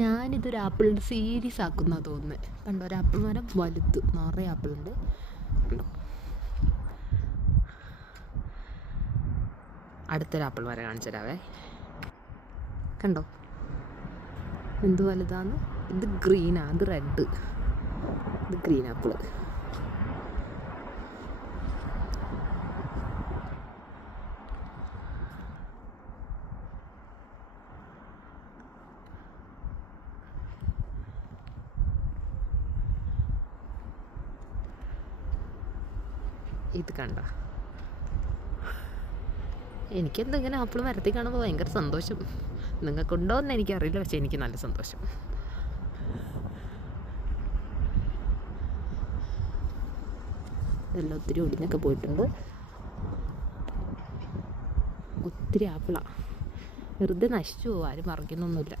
ഞാനിതൊരു ആപ്പിളിൻ്റെ സീരീസ് ആക്കുന്ന തോന്നുന്നത്. കണ്ടോ, ഒരു ആപ്പിൾ മരം വലുത് നിറയെ ആപ്പിളുണ്ട്. കണ്ടോ, അടുത്തൊരു ആപ്പിൾ മരം കാണിച്ചു തരാവേ. കണ്ടോ എന്ത് വലുതാന്ന്. ഇത് ഗ്രീനാ, അത് റെഡ്. ഇത് ഗ്രീൻ ആപ്പിൾ. ഇത് കണ്ട, എനിക്കെന്താ ഇങ്ങനെ ആപ്പിൾ മരത്തിൽ കാണുമ്പോൾ ഭയങ്കര സന്തോഷം. നിങ്ങൾക്കുണ്ടോ എന്ന് എനിക്കറിയില്ല, പക്ഷെ എനിക്ക് നല്ല സന്തോഷം. ഇതെല്ലാം ഒത്തിരി ഒടിഞ്ഞൊക്കെ പോയിട്ടുണ്ട്. ഒത്തിരി ആപ്പിളാണ്, വെറുതെ നശിച്ചു പോകും, ആരും പറിക്കുന്നൊന്നുമില്ല.